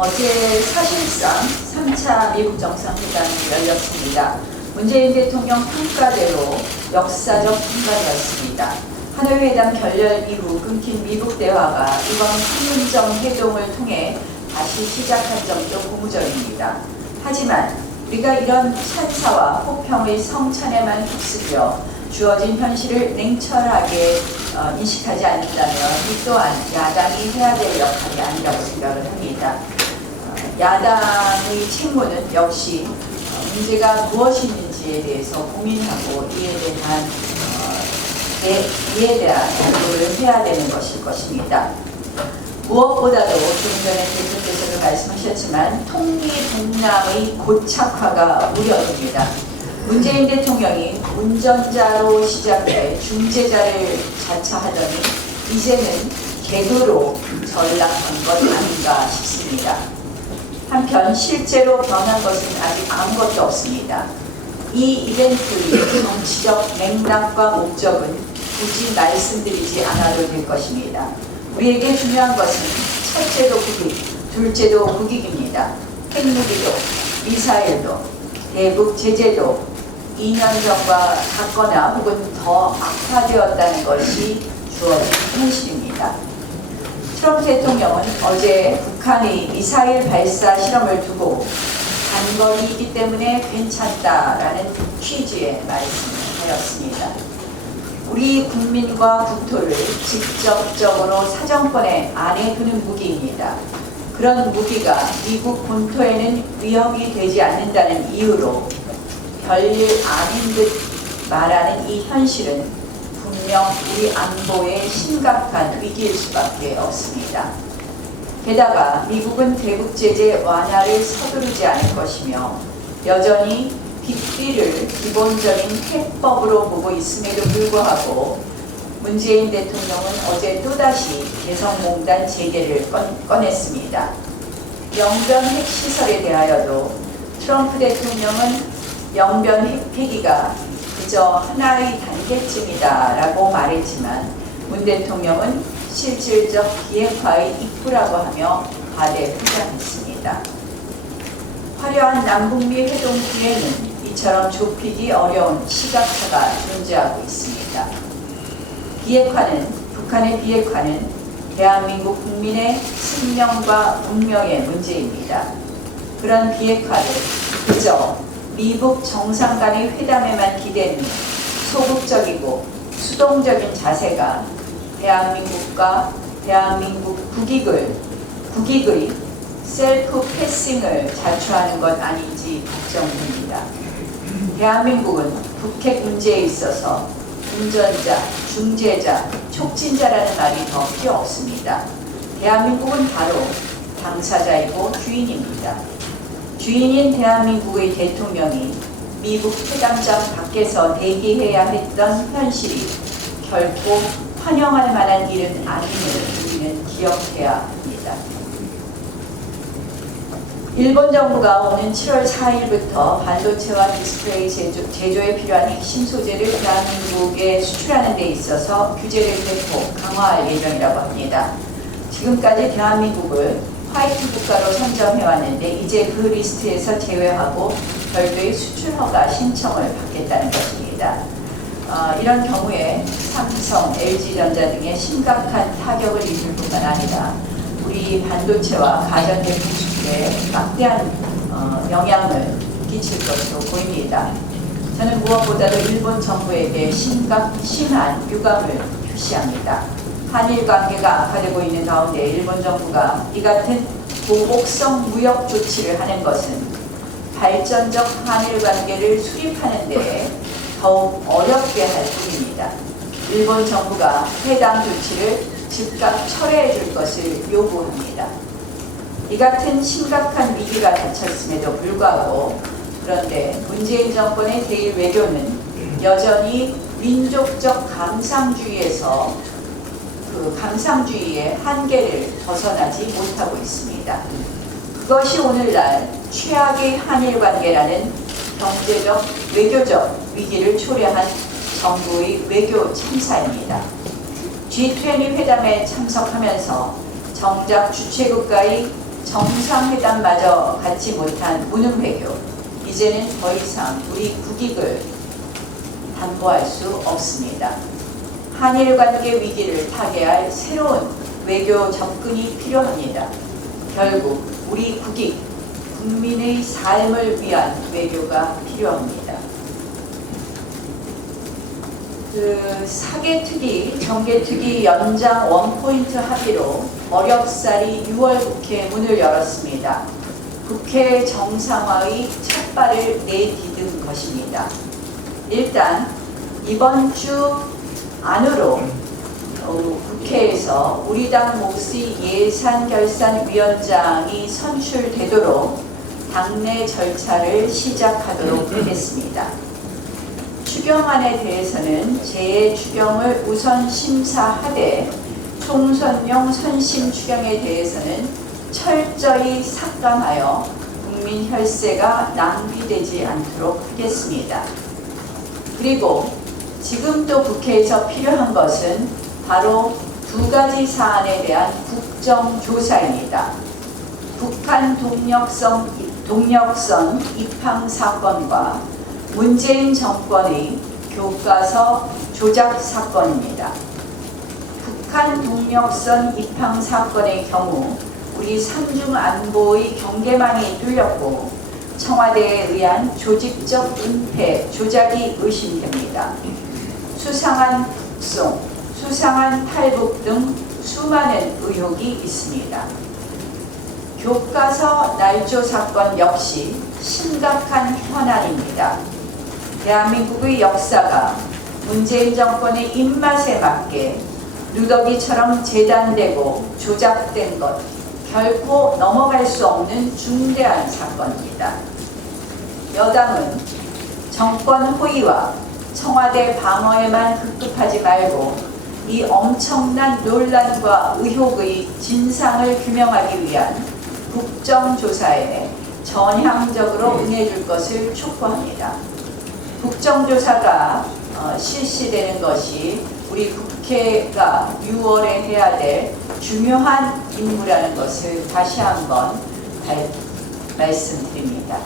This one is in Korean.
어제 사실상 3차 미국 정상회담이 열렸습니다. 문재인 대통령 평가대로 역사적 순간이었습니다. 하노이 회담 결렬 이후 끊긴 미국 대화가 이번 판문점 회동을 통해 다시 시작한 점도 고무적입니다. 하지만 우리가 이런 찬사와 호평의 성찬에만 휩쓸려 주어진 현실을 냉철하게 인식하지 않는다면 이 또한 야당이 해야 될 역할이 아니라고 생각을 합니다. 야당의 책무는 역시 문제가 무엇인지에 대해서 고민하고 이에 대한 대응을 해야 되는 것일 것입니다. 무엇보다도 조금 전에 대표께서도 말씀하셨지만 통리동남의 고착화가 우려됩니다. 문재인 대통령이 운전자로 시작해 중재자를 자처하더니 이제는 개그로 전락한 것 아닌가 싶습니다. 한편 실제로 변한 것은 아직 아무것도 없습니다. 이 이벤트의 정치적 맥락과 목적은 굳이 말씀드리지 않아도 될 것입니다. 우리에게 중요한 것은 첫째도 국익, 둘째도 국익입니다. 핵무기도, 미사일도, 대북 제재도 2년 전과 같거나 혹은 더 악화되었다는 것이 주어진 현실입니다. 트럼프 대통령은 어제 북한의 미사일 발사 실험을 두고 단거리이기 때문에 괜찮다라는 취지의 말씀을 하였습니다. 우리 국민과 국토를 직접적으로 사정권의 안에 두는 무기입니다. 그런 무기가 미국 본토에는 위협이 되지 않는다는 이유로 별일 아닌 듯 말하는 이 현실은 분명 우리 안보의 심각한 위기일 수밖에 없습니다. 게다가 미국은 대북 제재 완화를 서두르지 않을 것이며 여전히 빅딜을 기본적인 해법으로 보고 있음에도 불구하고 문재인 대통령은 어제 또다시 개성공단 재개를 꺼냈습니다. 영변 핵시설에 대하여도 트럼프 대통령은 영변 핵폐기가 그저 하나의 단계쯤이다 라고 말했지만 문 대통령은 실질적 비핵화의 입구라고 하며 과대포장했습니다. 화려한 남북미 회동 뒤에는 이처럼 좁히기 어려운 시각차가 존재하고 있습니다. 북한의 비핵화는 대한민국 국민의 생명과 운명의 문제입니다. 그런 비핵화를 그저 미북 정상 간의 회담에만 기대는 소극적이고 수동적인 자세가 대한민국과 대한민국 국익의 셀프 패싱을 자초하는 것 아닌지 걱정됩니다. 대한민국은 북핵 문제에 있어서 운전자, 중재자, 촉진자라는 말이 더 필요 없습니다. 대한민국은 바로 당사자이고 주인입니다. 주인인 대한민국의 대통령이 미국 회담장 밖에서 대기해야 했던 현실이 결코 환영할 만한 일은 아님을 우리는 기억해야 합니다. 일본 정부가 오는 7월 4일부터 반도체와 디스플레이 제조에 필요한 핵심 소재를 대한민국에 수출하는 데 있어서 규제를 대폭 강화할 예정이라고 합니다. 지금까지 대한민국을 화이트 국가로 선정해왔는데 이제 그 리스트에서 제외하고 별도의 수출 허가 신청을 받겠다는 것입니다. 이런 경우에 삼성, LG전자 등의 심각한 타격을 입을 뿐만 아니라 우리 반도체와 가전제품 수출에 막대한 영향을 끼칠 것으로 보입니다. 저는 무엇보다도 일본 정부에게 심한 유감을 표시합니다. 한일 관계가 악화되고 있는 가운데 일본 정부가 이 같은 보복성 무역 조치를 하는 것은 발전적 한일 관계를 수립하는 데 더욱 어렵게 할 뿐입니다. 일본 정부가 해당 조치를 즉각 철회해 줄 것을 요구합니다. 이 같은 심각한 위기가 닥쳤음에도 불구하고 그런데 문재인 정권의 대일 외교는 여전히 민족적 감상주의에서 그 감상주의의 한계를 벗어나지 못하고 있습니다. 그것이 오늘날 최악의 한일 관계라는 경제적, 외교적 위기를 초래한 정부의 외교 참사입니다. G20 회담에 참석하면서 정작 주최국가의 정상회담마저 갖지 못한 무능 외교, 이제는 더 이상 우리 국익을 담보할 수 없습니다. 한일 관계 위기를 타개할 새로운 외교 접근이 필요합니다. 결국 우리 국익, 국민의 삶을 위한 외교가 필요합니다. 사개특위, 정개특위 연장 원포인트 합의로 어렵사리 6월 국회 문을 열었습니다. 국회 정상화의 첫 발을 내디딘 것입니다. 일단 이번 주 안으로 국회에서 우리 당 몫의 예산결산위원장이 선출되도록 당내 절차를 시작하도록 하겠습니다. 추경안에 대해서는 재추경을 우선 심사하되 총선용 선심 추경에 대해서는 철저히 삭감하여 국민 혈세가 낭비되지 않도록 하겠습니다. 그리고 지금 또 국회에서 필요한 것은 바로 두 가지 사안에 대한 국정조사입니다. 북한 동력선 입항 사건과 문재인 정권의 교과서 조작 사건입니다. 북한 동력선 입항 사건의 경우 우리 삼중 안보의 경계망이 뚫렸고 청와대에 의한 조직적 은폐, 조작이 의심됩니다. 수상한 북송, 수상한 탈북 등 수많은 의혹이 있습니다. 교과서 날조 사건 역시 심각한 현안입니다. 대한민국의 역사가 문재인 정권의 입맛에 맞게 누더기처럼 재단되고 조작된 것 결코 넘어갈 수 없는 중대한 사건입니다. 여당은 정권 호위와 청와대 방어에만 급급하지 말고 이 엄청난 논란과 의혹의 진상을 규명하기 위한 국정조사에 전향적으로 응해줄 것을 촉구합니다. 국정조사가 실시되는 것이 우리 국회가 6월에 해야 될 중요한 임무라는 것을 다시 한번 말씀드립니다.